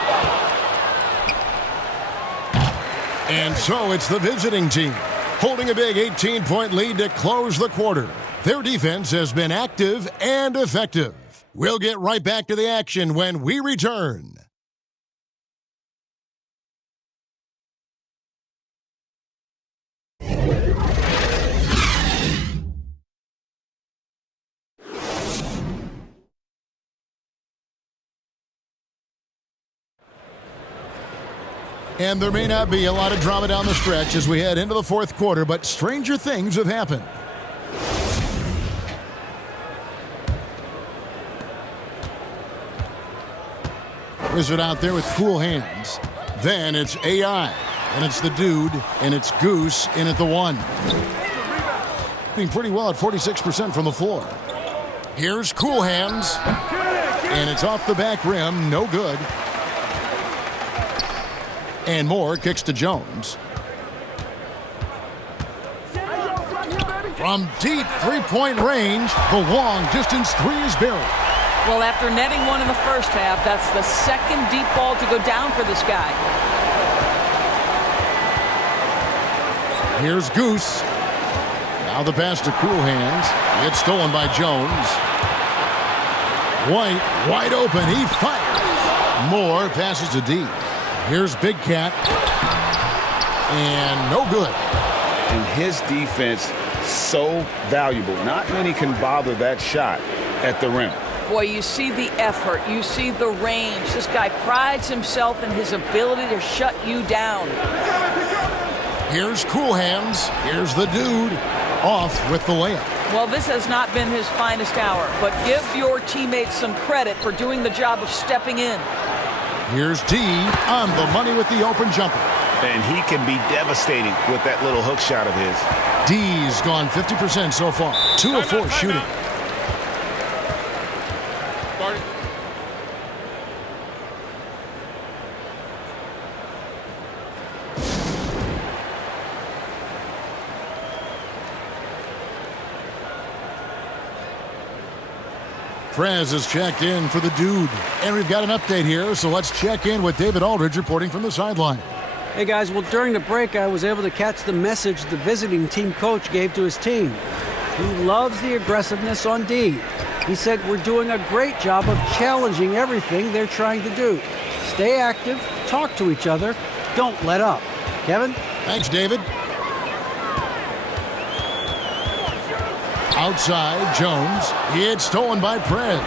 And so it's the visiting team holding a big 18-point lead to close the quarter. Their defense has been active and effective. We'll get right back to the action when we return. And there may not be a lot of drama down the stretch as we head into the fourth quarter, but stranger things have happened. Wizard out there with cool hands. Then it's AI, and it's the dude, and it's Goose in at the one. Doing pretty well at 46% from the floor. Here's cool hands, and it's off the back rim, no good. And Moore kicks to Jones. From deep three-point range, the long distance three is buried. Well, after netting one in the first half, that's the second deep ball to go down for this guy. Here's Goose. Now the pass to cool hands. It's stolen by Jones. White, wide open. He fires. Moore passes to D. Here's Big Cat. And no good. And his defense, so valuable. Not many can bother that shot at the rim. Boy, you see the effort. You see the range. This guy prides himself in his ability to shut you down. Here's cool hands. Here's the dude. Off with the layup. Well, this has not been his finest hour, but give your teammates some credit for doing the job of stepping in. Here's D on the money with the open jumper. And he can be devastating with that little hook shot of his. D's gone 50% so far. 2 of 4 shooting. Prez is checked in for the dude. And we've got an update here, so let's check in with David Aldridge reporting from the sideline. Hey guys, well during the break I was able to catch the message the visiting team coach gave to his team. He loves the aggressiveness on D. He said we're doing a great job of challenging everything they're trying to do. Stay active, talk to each other, don't let up. Kevin? Thanks, David. Outside, Jones. It's stolen by Prez.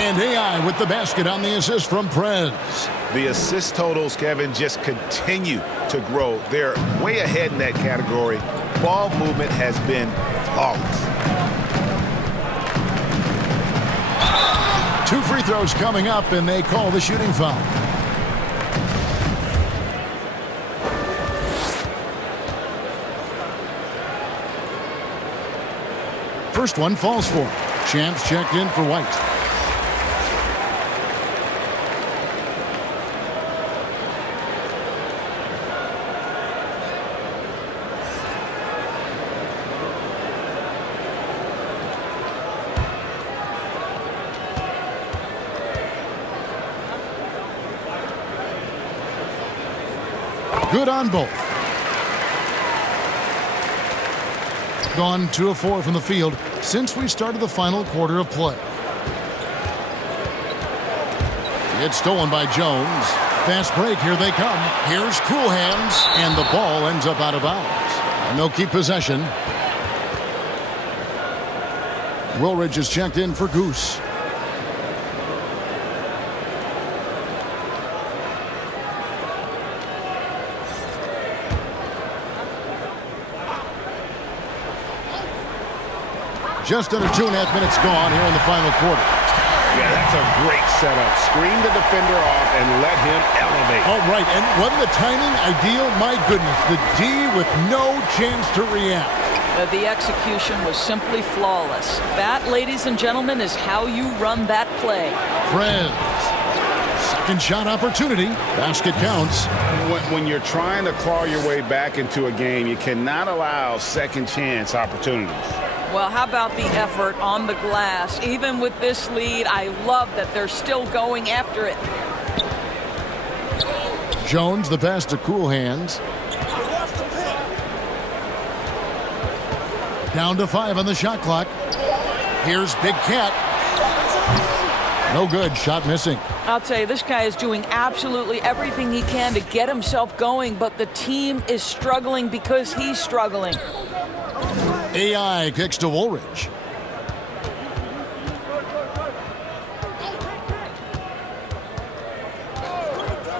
And AI with the basket on the assist from Prez. The assist totals, Kevin, just continue to grow. They're way ahead in that category. Ball movement has been flawless. 2 free throws coming up, and they call the shooting foul. First one falls for him. Champs checked in for White. Good on both. Gone 2 of 4 from the field since we started the final quarter of play. It's stolen by Jones. Fast break, here they come. Here's cool hands, and the ball ends up out of bounds. And they'll keep possession. Woolridge is checked in for Goose. Just under 2.5 minutes gone here in the final quarter. Yeah, that's a great setup. Screen the defender off and let him elevate. All right, and wasn't the timing ideal? My goodness, the D with no chance to react. The execution was simply flawless. That, ladies and gentlemen, is how you run that play. Prez. Second shot opportunity. Basket counts. When you're trying to claw your way back into a game, you cannot allow second chance opportunities. Well, how about the effort on the glass? Even with this lead, I love that they're still going after it. Jones, the pass to Cool Hands. Down to 5 on the shot clock. Here's Big Cat. No good. Shot missing. I'll tell you, this guy is doing absolutely everything he can to get himself going, but the team is struggling because he's struggling. AI kicks to Woolridge.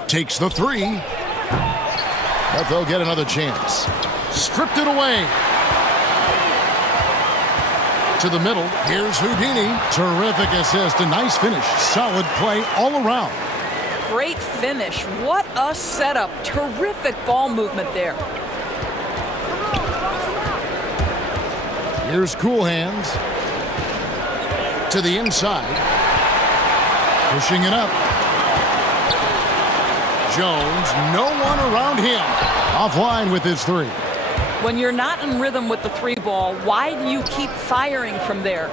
Takes the three. But they'll get another chance. Stripped it away. To the middle. Here's Houdini. Terrific assist. A nice finish. Solid play all around. Great finish. What a setup. Terrific ball movement there. Here's Cool Hands. To the inside. Pushing it up. Jones, no one around him. Offline with his three. When you're not in rhythm with the three ball, why do you keep firing from there?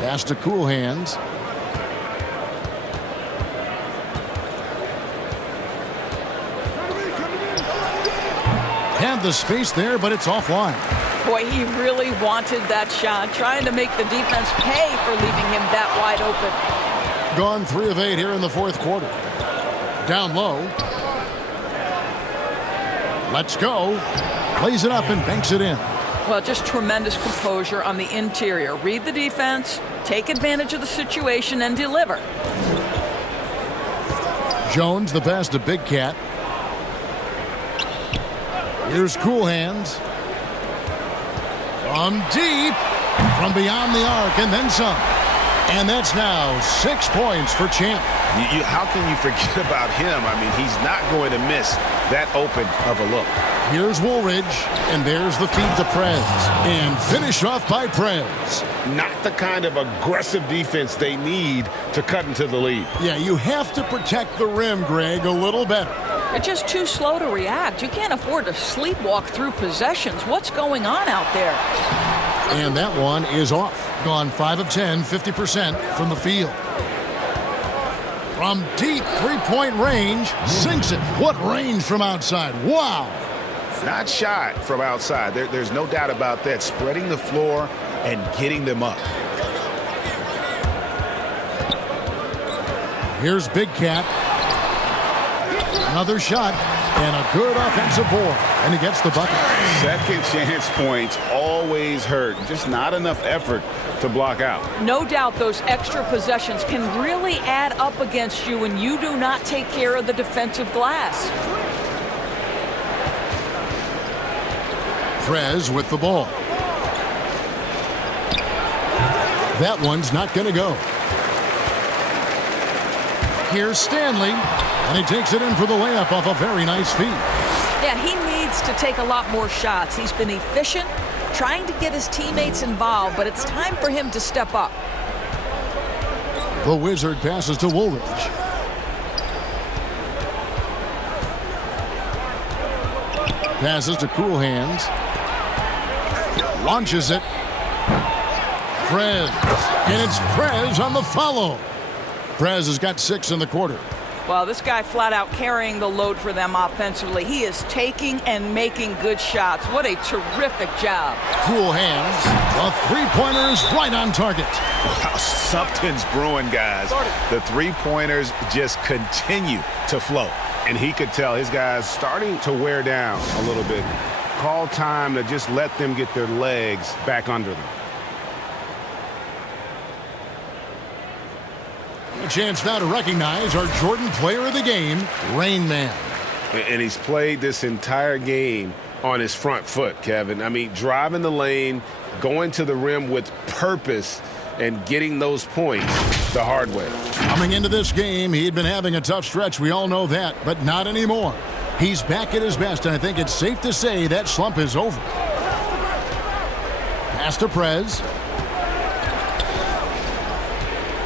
Pass to Cool Hands. Had the space there, but it's offline. Boy, he really wanted that shot, trying to make the defense pay for leaving him that wide open. Gone 3 of 8 here in the fourth quarter. Down low. Let's go. Plays it up and banks it in. Well, just tremendous composure on the interior. Read the defense, take advantage of the situation, and deliver. Jones, the pass to Big Cat. Here's Cool Hands. From deep, from beyond the arc, and then some. And that's now 6 points for Champ. How can you forget about him? I mean, he's not going to miss that open of a look. Here's Woolridge, and there's the feed to Prez. And finish off by Prez. Not the kind of aggressive defense they need to cut into the lead. Yeah, you have to protect the rim, Greg, a little better. They're just too slow to react. You can't afford to sleepwalk through possessions. What's going on out there? And that one is off. Gone 5 of 10, 50% from the field. From deep three-point range, sinks it. What range from outside? Wow. Not shot from outside. There's no doubt about that. Spreading the floor and getting them up. Here's Big Cat. Another shot and a good offensive board. And he gets the bucket. Second chance points always hurt. Just not enough effort to block out. No doubt those extra possessions can really add up against you when you do not take care of the defensive glass. Prez with the ball. That one's not going to go. Here's Stanley, and he takes it in for the layup off a very nice feed. Yeah, he needs to take a lot more shots. He's been efficient, trying to get his teammates involved, but it's time for him to step up. The Wizard passes to Woolridge. Passes to Cool Hands. Launches it. Prez. And it's Prez on the follow. Prez has got 6 in the quarter. Well, this guy flat out carrying the load for them offensively. He is taking and making good shots. What a terrific job. Cool Hands. The three-pointers right on target. Wow, something's brewing, guys. The three-pointers just continue to flow. And he could tell his guys starting to wear down a little bit. Call time to just let them get their legs back under them. A chance now to recognize our Jordan player of the game, Rain Man. And he's played this entire game on his front foot, Kevin. I mean, driving the lane, going to the rim with purpose, and getting those points the hard way. Coming into this game, he'd been having a tough stretch. We all know that, but not anymore. He's back at his best, and I think it's safe to say that slump is over. Pass to Prez.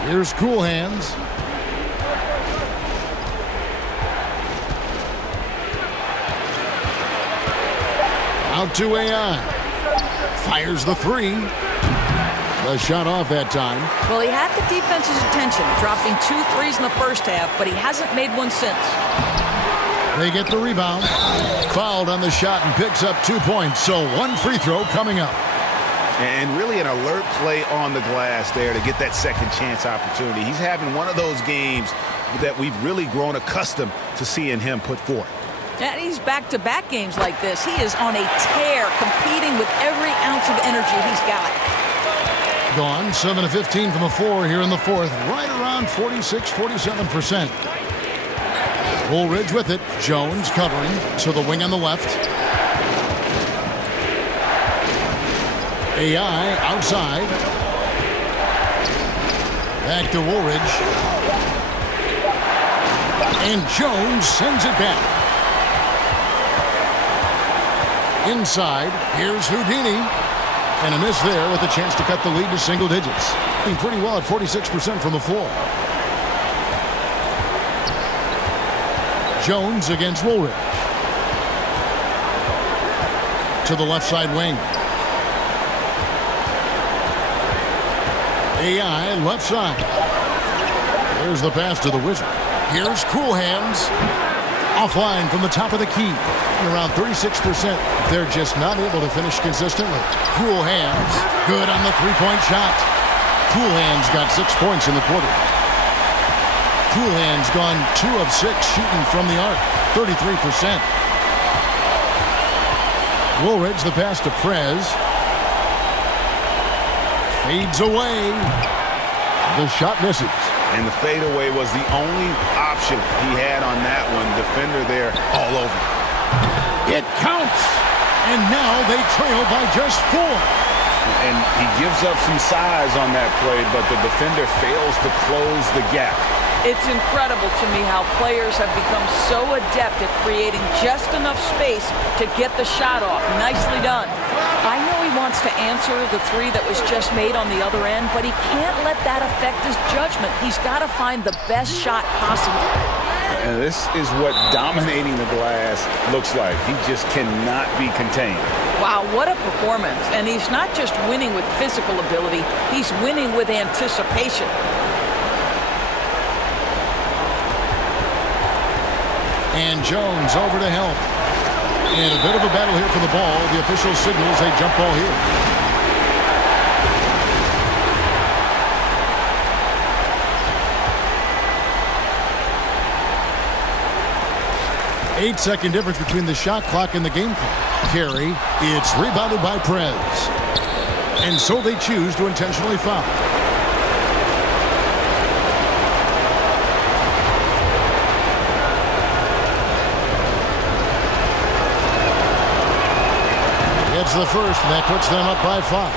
Here's Cool Hands. Out to AI. Fires the three. The shot off that time. Well, he had the defense's attention, dropping 2 threes in the first half, but he hasn't made one since. They get the rebound. Fouled on the shot and picks up 2 points. So 1 free throw coming up. And really an alert play on the glass there to get that second chance opportunity. He's having one of those games that we've really grown accustomed to seeing him put forth. And he's back-to-back games like this. He is on a tear, competing with every ounce of energy he's got. Gone 7 of 15 from the floor here in the fourth. Right around 46-47%. Woolridge with it. Jones covering to the wing on the left. AI outside. Back to Woolridge. And Jones sends it back. Inside, here's Houdini. And a miss there with a chance to cut the lead to single digits. Doing pretty well at 46% from the floor. Jones against Woolridge. To the left side wing. AI left side. There's the pass to the Wizard. Here's Cool Hands. Offline from the top of the key. Around 36%. They're just not able to finish consistently. Cool Hands. Good on the three-point shot. Cool Hands got 6 points in the quarter. Cool Hands gone 2 of 6 shooting from the arc. 33%. Woolridge the pass to Prez. Fades away. The shot misses. And the fadeaway was the only option he had on that one. Defender there all over. It counts. And now they trail by just 4. And he gives up some size on that play, but the defender fails to close the gap. It's incredible to me how players have become so adept at creating just enough space to get the shot off. Nicely done. I know he wants to answer the three that was just made on the other end, but he can't let that affect his judgment. He's got to find the best shot possible. And this is what dominating the glass looks like. He just cannot be contained. Wow, what a performance. And he's not just winning with physical ability, he's winning with anticipation. And Jones over to help. And a bit of a battle here for the ball. The official signals a jump ball here. Eight-second difference between the shot clock and the game clock. Carry. It's rebounded by Prez. And so they choose to intentionally foul. It's the first, and that puts them up by 5.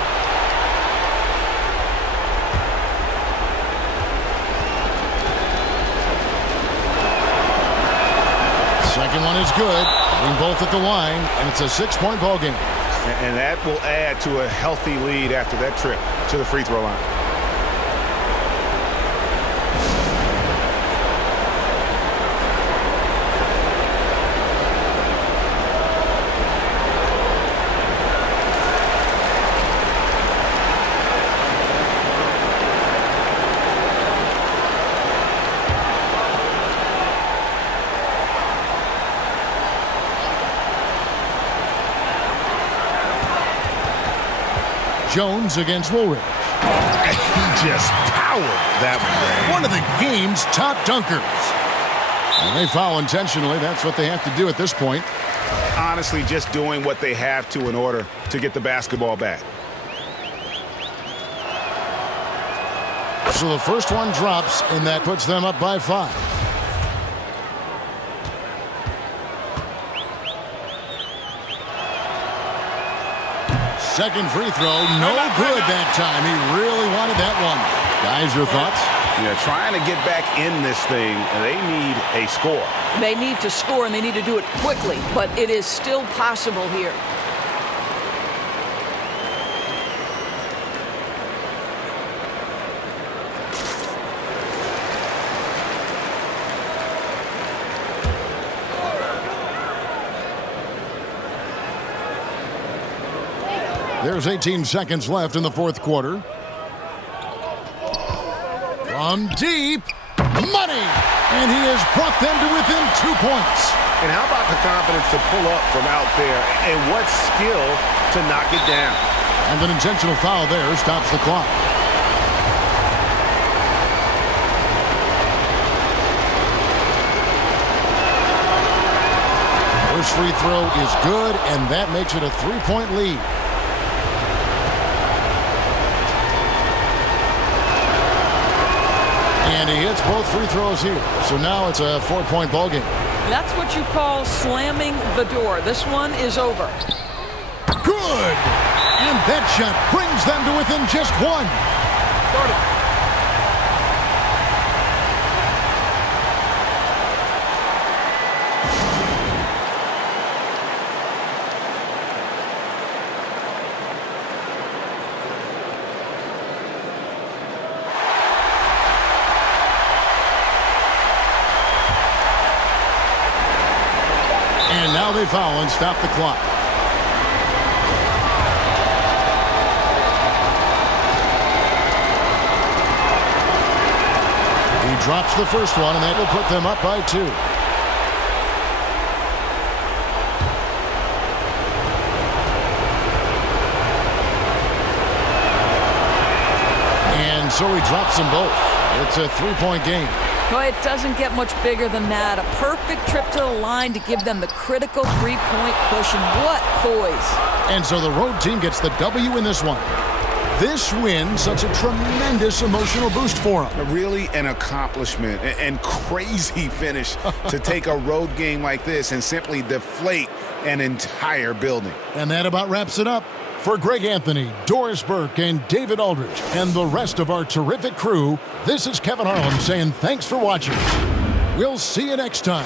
Second one is good. Getting both at the line, and it's a 6-point ball game. And that will add to a healthy lead after that trip to the free throw line. Jones against Woolridge. He just powered that one of the game's top dunkers. And they foul intentionally. That's what they have to do at this point. Honestly, just doing what they have to in order to get the basketball back. So the first one drops, and that puts them up by 5. Second free throw, no good that time. He really wanted that one. Guys, your thoughts? Yeah, trying to get back in this thing, they need a score. They need to score, and they need to do it quickly, but it is still possible here. There's 18 seconds left in the fourth quarter. From deep, money! And he has brought them to within 2 points. And how about the confidence to pull up from out there, and what skill to knock it down. And an intentional foul there stops the clock. First free throw is good, and that makes it a 3-point lead. And he hits both free throws here. So now it's a 4-point ball game. That's what you call slamming the door. This one is over. Good! And that shot brings them to within just one. And now they foul and stop the clock. He drops the first one, and that will put them up by 2. And so he drops them both. It's a 3-point game. Boy, it doesn't get much bigger than that. A perfect trip to the line to give them the critical 3-point push, and what poise. And so the road team gets the W in this one. This win, such a tremendous emotional boost for them. Really an accomplishment and crazy finish to take a road game like this and simply deflate an entire building. And that about wraps it up. For Greg Anthony, Doris Burke, and David Aldridge, and the rest of our terrific crew, this is Kevin Harlan saying thanks for watching. We'll see you next time.